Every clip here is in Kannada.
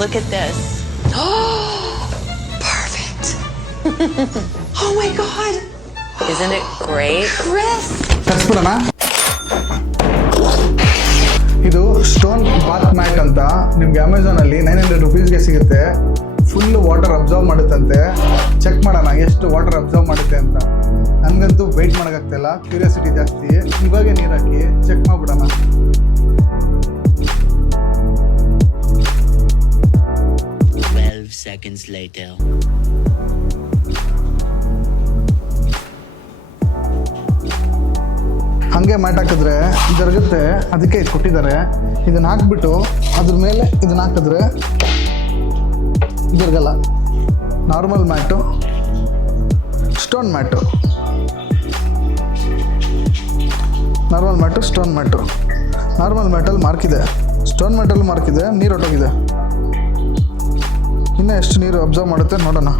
Look at this. Perfect. Oh my God. Isn't it great? Chris. ತರಿಸ್ಬಿಡೋಣ. ಇದು ಸ್ಟೋನ್ ಬಾತ್ ಮ್ಯಾಟ್ ಅಂತ ನಿಮ್ಗೆ ಅಮೆಝಾನಲ್ಲಿ 900 ರುಪೀಸ್ಗೆ ಸಿಗುತ್ತೆ. ಫುಲ್ ವಾಟರ್ ಅಬ್ಸರ್ವ್ ಮಾಡುತ್ತಂತೆ. ಚೆಕ್ ಮಾಡೋಣ ಎಷ್ಟು ವಾಟರ್ ಅಬ್ಸರ್ವ್ ಮಾಡುತ್ತೆ ಅಂತ. ನನಗಂತೂ ವೆಯ್ಟ್ ಮಾಡೋಕ್ಕಾಗ್ತಾಯಿಲ್ಲ, ಕ್ಯೂರಿಯಾಸಿಟಿ ಜಾಸ್ತಿ. ಇವಾಗೆ ನೀರು ಹಾಕಿ ಚೆಕ್ ಮಾಡಿಬಿಡೋಣ. Seconds later. ಹಾಗೆ ಮ್ಯಾಟ್ ಹಾಕಿದ್ರೆ ಜರುಗುತ್ತೆ, ಅದಕ್ಕೆ ಇದು ಕೊಟ್ಟಿದ್ದಾರೆ. ಇದನ್ನು ಹಾಕ್ಬಿಟ್ಟು ಅದ್ರ ಮೇಲೆ ಇದನ್ನು ಹಾಕಿದ್ರೆ ಜರುಗಲ್ಲ. Normal mat, stone mat, normal mat, stone mat. Normal ಮ್ಯಾಟಲ್ಲಿ ಮಾರ್ಕಿದೆ, ಸ್ಟೋನ್ ಮ್ಯಾಟಲ್ಲಿ ಮಾರ್ಕಿದೆ, ನೀರು ಹೊಟ್ಟೋಗಿದೆ. ಇನ್ನೂ ಎಷ್ಟು ನೀರು ಅಬ್ಸರ್ವ್ ಮಾಡುತ್ತೆ ನೋಡೋಣ.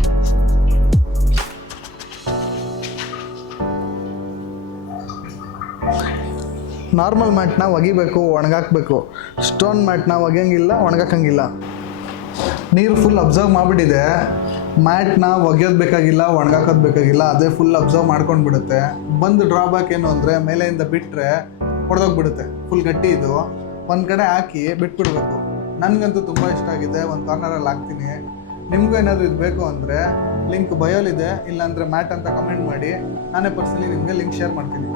ನಾರ್ಮಲ್ ಮ್ಯಾಟ್ನ ಒಗಿಬೇಕು, ಒಣಗಾಕಬೇಕು. ಸ್ಟೋನ್ ಮ್ಯಾಟ್ನ ಒಗೆಯಂಗಿಲ್ಲ, ಒಣಗಾಕಂಗಿಲ್ಲ. ನೀರು ಫುಲ್ ಅಬ್ಸರ್ವ್ ಮಾಡಿಬಿಟ್ಟಿದೆ. ಮ್ಯಾಟ್ನ ಒಗೆಯೋದು ಬೇಕಾಗಿಲ್ಲ, ಒಣಗಾಕೋದು ಬೇಕಾಗಿಲ್ಲ, ಅದೇ ಫುಲ್ ಅಬ್ಸರ್ವ್ ಮಾಡ್ಕೊಂಡು ಬಿಡುತ್ತೆ. ಬಂದು ಡ್ರಾಬ್ಯಾಕ್ ಏನು ಅಂದರೆ ಮೇಲೆಯಿಂದ ಬಿಟ್ಟರೆ ಹೊಡೆದೋಗ್ಬಿಡುತ್ತೆ. ಫುಲ್ ಗಟ್ಟಿ ಇದು. ಒಂದು ಕಡೆ ಹಾಕಿ ಬಿಟ್ಬಿಡ್ಬೇಕು. ನನಗಂತೂ ತುಂಬ ಇಷ್ಟ ಆಗಿದೆ. ಒಂದು ಕಾರ್ನರಲ್ಲಿ ಹಾಕ್ತೀನಿ. ನಿಮಗೂ ಏನಾದರೂ ಇದು ಬೇಕು ಅಂದರೆ ಲಿಂಕ್ ಬಯೋಲಿದೆ, ಇಲ್ಲಾಂದರೆ ಮ್ಯಾಟ್ ಅಂತ ಕಮೆಂಟ್ ಮಾಡಿ. ನಾನೇ ಪರ್ಸನಲಿ ನಿಮಗೆ ಲಿಂಕ್ ಶೇರ್ ಮಾಡ್ತೀನಿ.